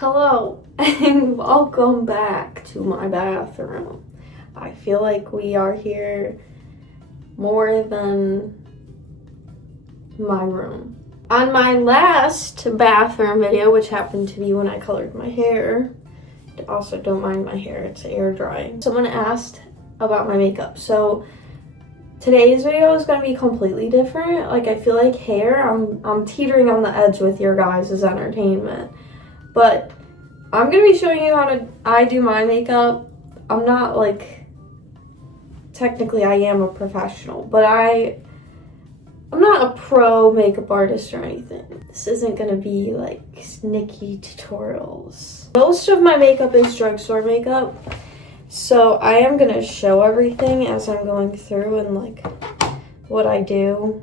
Hello and welcome back to my bathroom. I feel like we are here more than my room. On my last bathroom video, which happened to be when I colored my hair, also don't mind my hair, it's air drying. Someone asked about my makeup. So today's video is going to be completely different. Like, I feel like hair, I'm teetering on the edge with your guys' entertainment. But I'm going to be showing you how I do my makeup. I'm not like, technically I am a professional, but I'm not a pro makeup artist or anything. This isn't going to be like sneaky tutorials. Most of my makeup is drugstore makeup. So I am going to show everything as I'm going through and like what I do.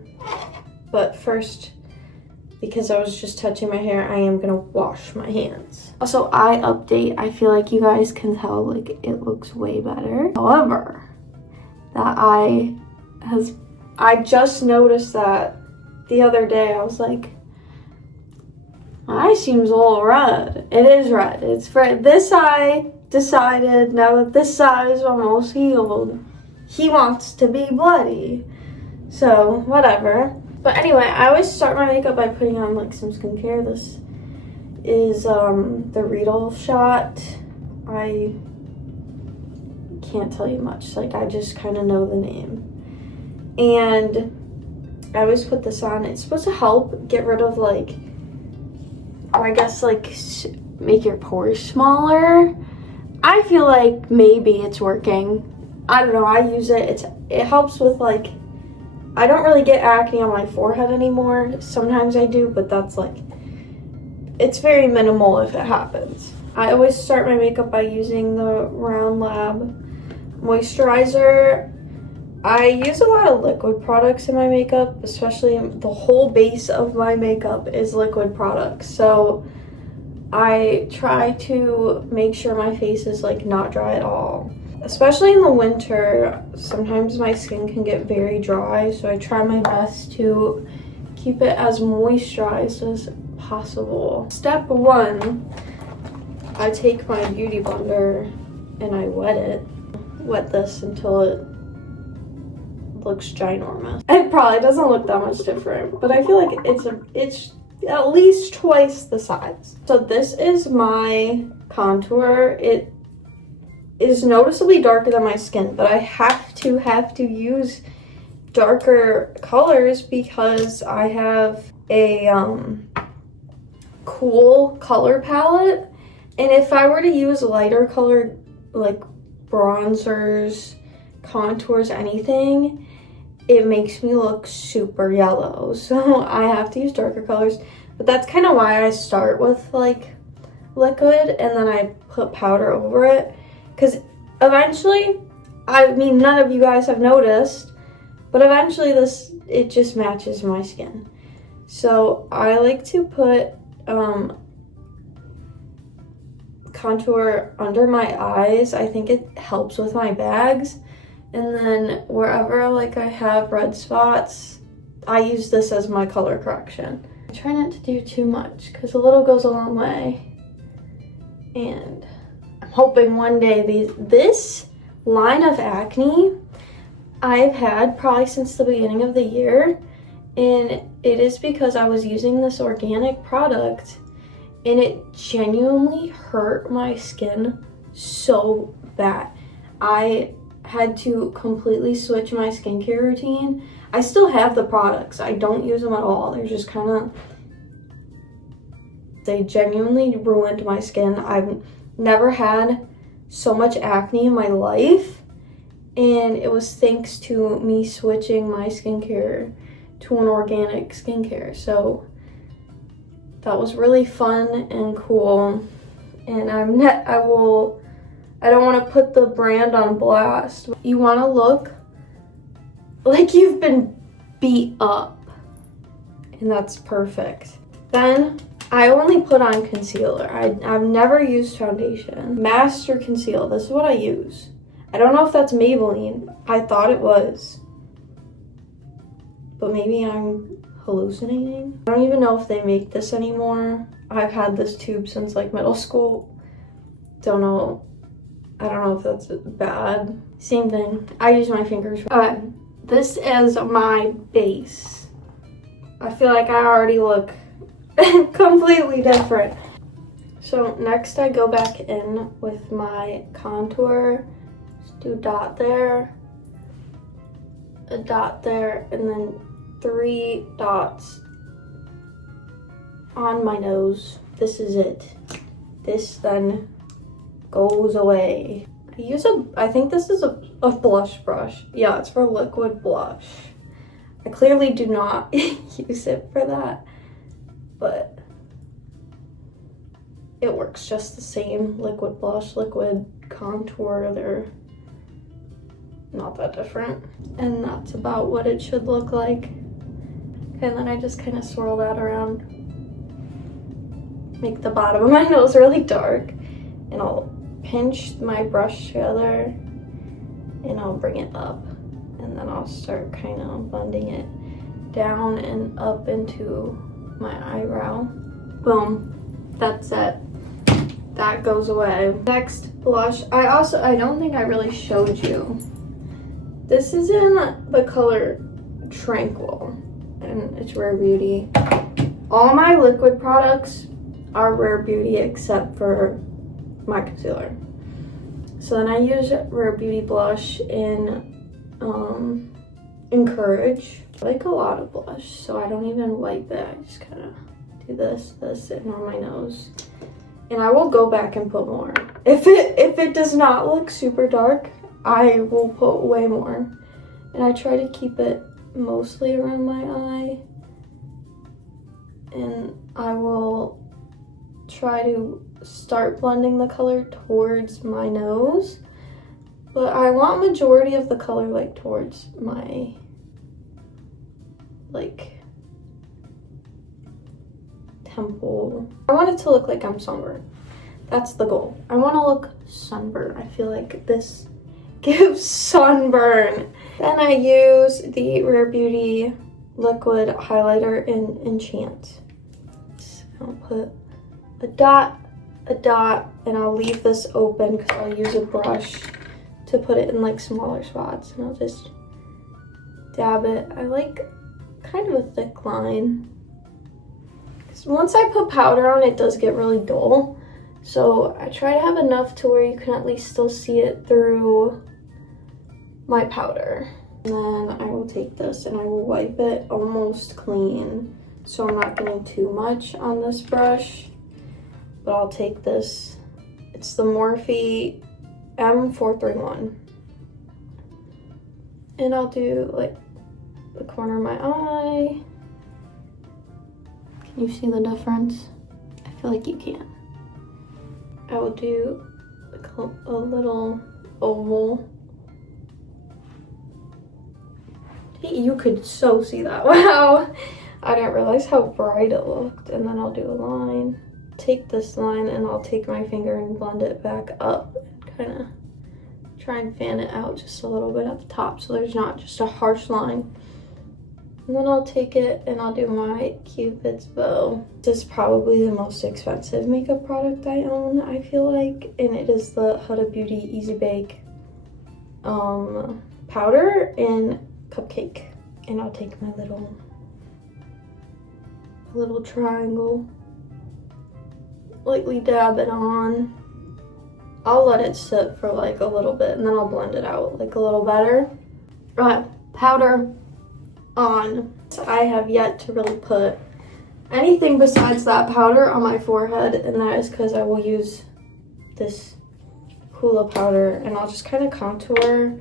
But first, because I was just touching my hair, I am gonna wash my hands. Also, eye update. I feel like you guys can tell like it looks way better. However, I just noticed that the other day. I was like, my eye seems a little red. It is red. It's for this eye decided now that this side is almost healed, he wants to be bloody. So whatever. But anyway, I always start my makeup by putting on like some skincare. This is the Riedel shot. I can't tell you much. Like, I just kind of know the name. And I always put this on. It's supposed to help get rid of like, or I guess like make your pores smaller. I feel like maybe it's working. I don't know. I use it. It helps with like, I don't really get acne on my forehead anymore. Sometimes I do, but that's like, it's very minimal if it happens. I always start my makeup by using the Round Lab moisturizer. I use a lot of liquid products in my makeup, especially the whole base of my makeup is liquid products. So I try to make sure my face is like not dry at all. Especially in the winter, sometimes my skin can get very dry, so I try my best to keep it as moisturized as possible. Step one, I take my beauty blender and I wet this until it looks ginormous. It probably doesn't look that much different, but I feel like it's at least twice the size. So this is my contour. It is noticeably darker than my skin, but I have to use darker colors because I have a cool color palette, and if I were to use lighter colored like bronzers, contours, anything, it makes me look super yellow. So I have to use darker colors, but that's kind of why I start with like liquid and then I put powder over it. Because eventually, I mean, none of you guys have noticed, but eventually it just matches my skin. So I like to put contour under my eyes. I think it helps with my bags. And then wherever like I have red spots, I use this as my color correction. I try not to do too much because a little goes a long way. And I'm hoping one day this line of acne I've had probably since the beginning of the year, and it is because I was using this organic product and it genuinely hurt my skin so bad. I had to completely switch my skincare routine. I still have the products. I don't use them at all. They're just kind of, they genuinely ruined my skin. I've never had so much acne in my life, and it was thanks to me switching my skincare to an organic skincare. So that was really fun and cool, and I don't want to put the brand on blast. You want to look like you've been beat up, and that's perfect. Then I only put on concealer. I've never used foundation. Master Conceal, this is what I use. I don't know if that's Maybelline. I thought it was, but maybe I'm hallucinating. I don't even know if they make this anymore. I've had this tube since like middle school. I don't know if that's bad. Same thing. I use my fingers. This is my base. I feel like I already look completely different. So next I go back in with my contour. Just do a dot there, and then 3 dots on my nose. This is it. This then goes away. I think this is a blush brush. Yeah, it's for liquid blush. I clearly do not use it for that, but it works just the same. Liquid blush, liquid contour, they're not that different. And that's about what it should look like. And then I just kind of swirl that around. Make the bottom of my nose really dark. And I'll pinch my brush together and I'll bring it up. And then I'll start kind of blending it down and up into my eyebrow. Boom, that's it. That goes away. Next blush, I don't think I really showed you. This is in the color Tranquil, and it's Rare Beauty. All my liquid products are Rare Beauty except for my concealer. So then I use Rare Beauty blush in Courage. I like a lot of blush, so I don't even wipe it. I just kind of do this, and on my nose. And I will go back and put more. If it does not look super dark, I will put way more. And I try to keep it mostly around my eye. And I will try to start blending the color towards my nose. But I want majority of the color like towards my temple. I want it to look like I'm sunburned. That's the goal. I want to look sunburned. I feel like this gives sunburn. Then I use the Rare Beauty liquid highlighter in Enchant. So I'll put a dot, and I'll leave this open because I'll use a brush to put it in like smaller spots, and I'll just dab it. I like kind of a thick line. Once I put powder on, it does get really dull. So I try to have enough to where you can at least still see it through my powder. And then I will take this and I will wipe it almost clean. So I'm not getting too much on this brush. But I'll take this. It's the Morphe M431. And I'll do like the corner of my eye. You see the difference? I feel like you can. I will do a little oval. You could so see that. Wow. I didn't realize how bright it looked. And then I'll do a line. Take this line and I'll take my finger and blend it back up. And kind of try and fan it out just a little bit at the top so there's not just a harsh line. And then I'll take it and I'll do my Cupid's bow. This is probably the most expensive makeup product I own, I feel like. And it is the Huda Beauty Easy Bake powder in Cupcake. And I'll take my little triangle, lightly dab it on. I'll let it sit for like a little bit and then I'll blend it out like a little better. Powder on. So I have yet to really put anything besides that powder on my forehead, and that is because I will use this Hoola powder and I'll just kind of contour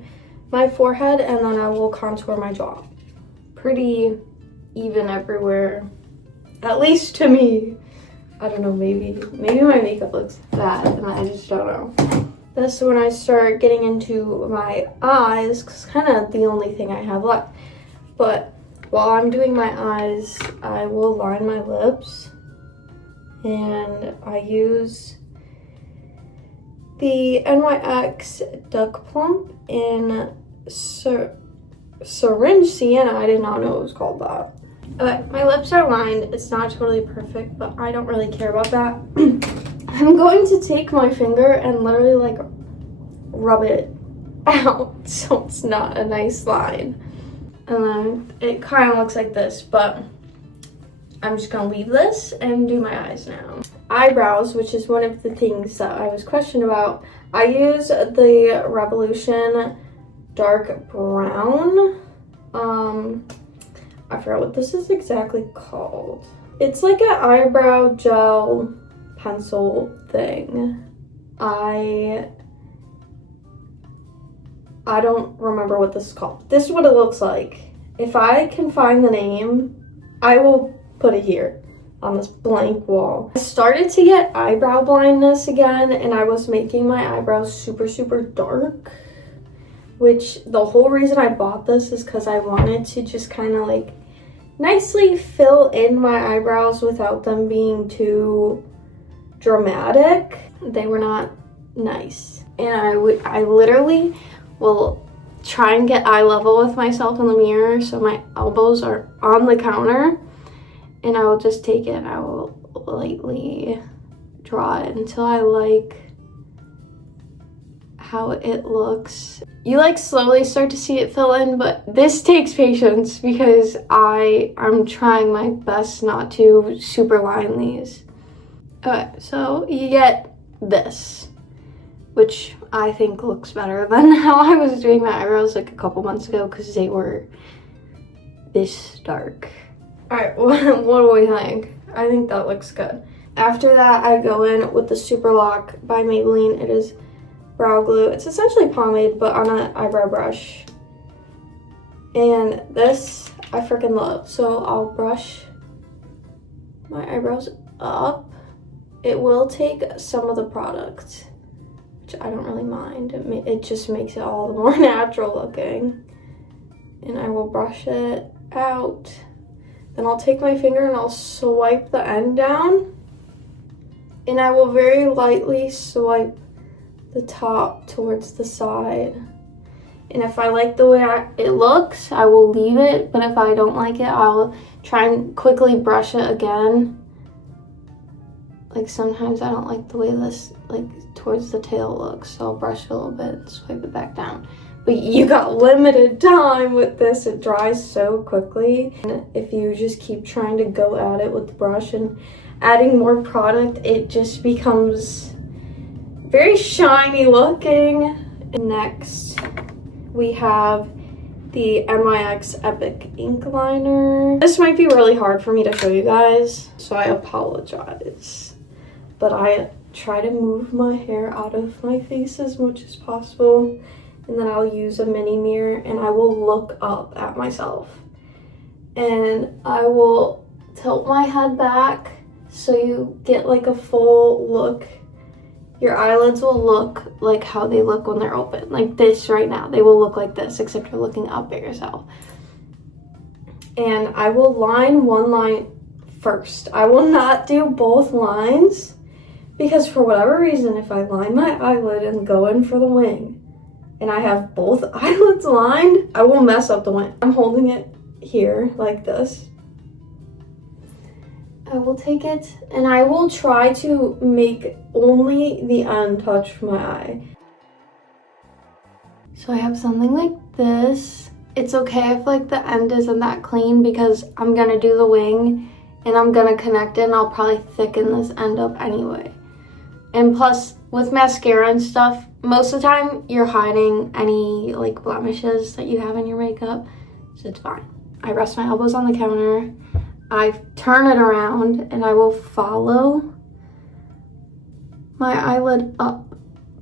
my forehead and then I will contour my jaw. Pretty even everywhere, at least to me. I don't know, maybe my makeup looks bad and I just don't know. This is when I start getting into my eyes, because it's kind of the only thing I have left. But while I'm doing my eyes, I will line my lips, and I use the NYX Duck Plump in Syringe Sienna. I did not know it was called that. Okay, my lips are lined. It's not totally perfect, but I don't really care about that. I'm going to take my finger and literally like rub it out so it's not a nice line. And then it kind of looks like this, but I'm just gonna leave this and do my eyes now. Eyebrows, which is one of the things that I was questioned about. I use the Revolution Dark Brown. I forgot what this is exactly called. It's like an eyebrow gel pencil thing. I don't remember what this is called. This is what it looks like. If I can find the name, I will put it here on this blank wall. I started to get eyebrow blindness again, and I was making my eyebrows super, super dark, which the whole reason I bought this is because I wanted to just kind of like nicely fill in my eyebrows without them being too dramatic. They were not nice. And I literally will try and get eye level with myself in the mirror so my elbows are on the counter, and I will just take it and I will lightly draw it until I like how it looks. You like slowly start to see it fill in, but this takes patience because I'm trying my best not to super line these. Okay, so you get this, which I think looks better than how I was doing my eyebrows like a couple months ago because they were this dark. All right, what do we think? I think that looks good. After that, I go in with the Super Lock by Maybelline. It is brow glue. It's essentially pomade, but on an eyebrow brush. And this I freaking love. So I'll brush my eyebrows up. It will take some of the product, which I don't really mind. It just makes it all the more natural looking. And I will brush it out. Then I'll take my finger and I'll swipe the end down. And I will very lightly swipe the top towards the side. And if I like the way it looks, I will leave it. But if I don't like it, I'll try and quickly brush it again. Like sometimes I don't like the way this like towards the tail looks, so I'll brush it a little bit and swipe it back down. But you got limited time with this. It dries so quickly. And if you just keep trying to go at it with the brush and adding more product, it just becomes very shiny looking. Next, we have the NYX Epic Ink Liner. This might be really hard for me to show you guys, so I apologize. But I try to move my hair out of my face as much as possible. And then I'll use a mini mirror and I will look up at myself. And I will tilt my head back so you get like a full look. Your eyelids will look like how they look when they're open. Like this right now. They will look like this, except you're looking up at yourself. And I will line one line first. I will not do both lines because for whatever reason, if I line my eyelid and go in for the wing, and I have both eyelids lined, I will mess up the wing. I'm holding it here like this. I will take it and I will try to make only the end touch my eye. So I have something like this. It's okay if like the end isn't that clean because I'm gonna do the wing and I'm gonna connect it and I'll probably thicken this end up anyway. And plus with mascara and stuff, most of the time you're hiding any like blemishes that you have in your makeup, so it's fine. I rest my elbows on the counter, I turn it around, and I will follow my eyelid up,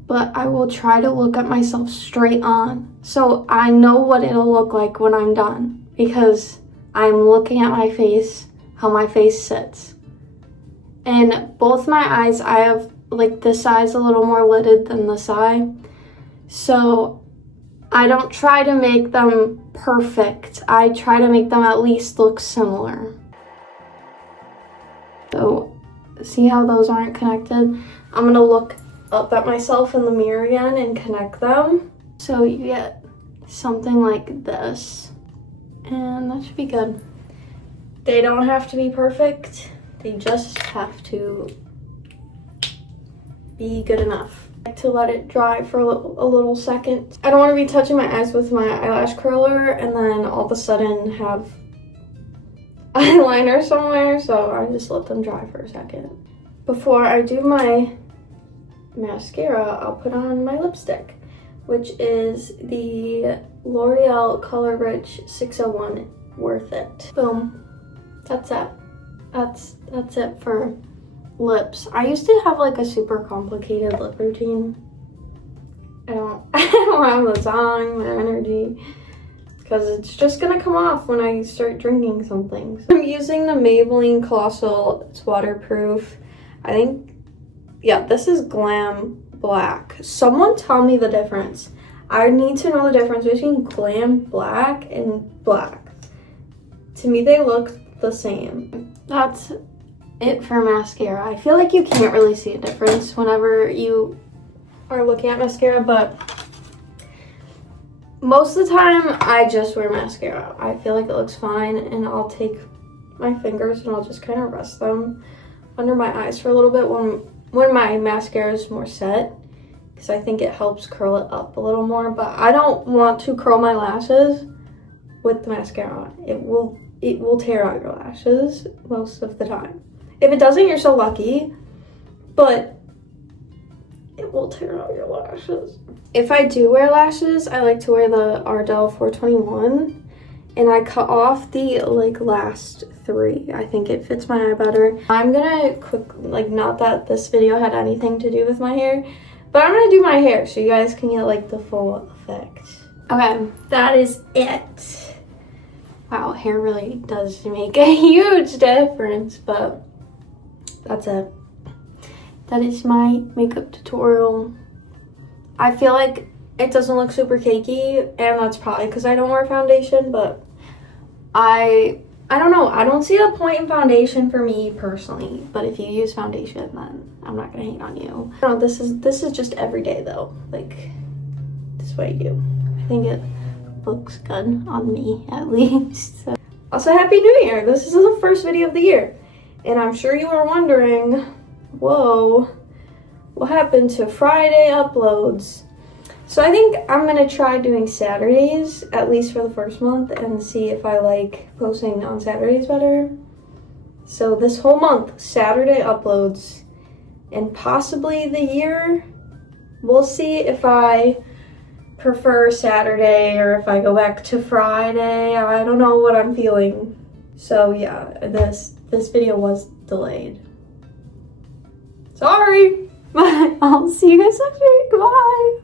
but I will try to look at myself straight on so I know what it'll look like when I'm done because I'm looking at my face, how my face sits. And both my eyes, I have like this side's a little more lidded than this eye, so I don't try to make them perfect. I try to make them at least look similar. So see how those aren't connected? I'm gonna look up at myself in the mirror again and connect them. So you get something like this, and that should be good. They don't have to be perfect. They just have to be good enough. I like to let it dry for a little second. I don't want to be touching my eyes with my eyelash curler and then all of a sudden have eyeliner somewhere, so I just let them dry for a second. Before I do my mascara, I'll put on my lipstick, which is the L'Oreal Color Rich 601 Worth It. Boom. That's it. That's it for lips. I used to have like a super complicated lip routine. I don't have the time, the energy, because it's just gonna come off when I start drinking something. So I'm using the Maybelline Colossal. It's waterproof. I think, yeah, this is Glam Black. Someone tell me the difference. I need to know the difference between Glam Black and black. To me, they look the same. That's it for mascara. I feel like you can't really see a difference whenever you are looking at mascara, but most of the time I just wear mascara. I feel like it looks fine, and I'll take my fingers and I'll just kind of rest them under my eyes for a little bit when my mascara is more set, because I think it helps curl it up a little more. But I don't want to curl my lashes with the mascara. It will tear out your lashes most of the time. If it doesn't, you're so lucky, but it will tear out your lashes. If I do wear lashes, I like to wear the Ardell 421, and I cut off the last 3. I think it fits my eye better. I'm gonna not that this video had anything to do with my hair, but I'm gonna do my hair so you guys can get the full effect. Okay, that is it. Wow, hair really does make a huge difference, but that's it. That is my makeup tutorial. I feel like it doesn't look super cakey, and that's probably because I don't wear foundation, but I don't know. I don't see a point in foundation for me personally, but if you use foundation, then I'm not gonna hate on you. No, this is just everyday though. This is what I do. I think it looks good on me, at least. So. Also, Happy New Year! This is the first video of the year, and I'm sure you are wondering, whoa, what happened to Friday uploads? So I think I'm gonna try doing Saturdays, at least for the first month, and see if I like posting on Saturdays better. So this whole month, Saturday uploads, and possibly the year, we'll see if I prefer Saturday or if I go back to Friday. I don't know what I'm feeling. So yeah, this video was delayed. Sorry. I'll see you guys next week. Bye.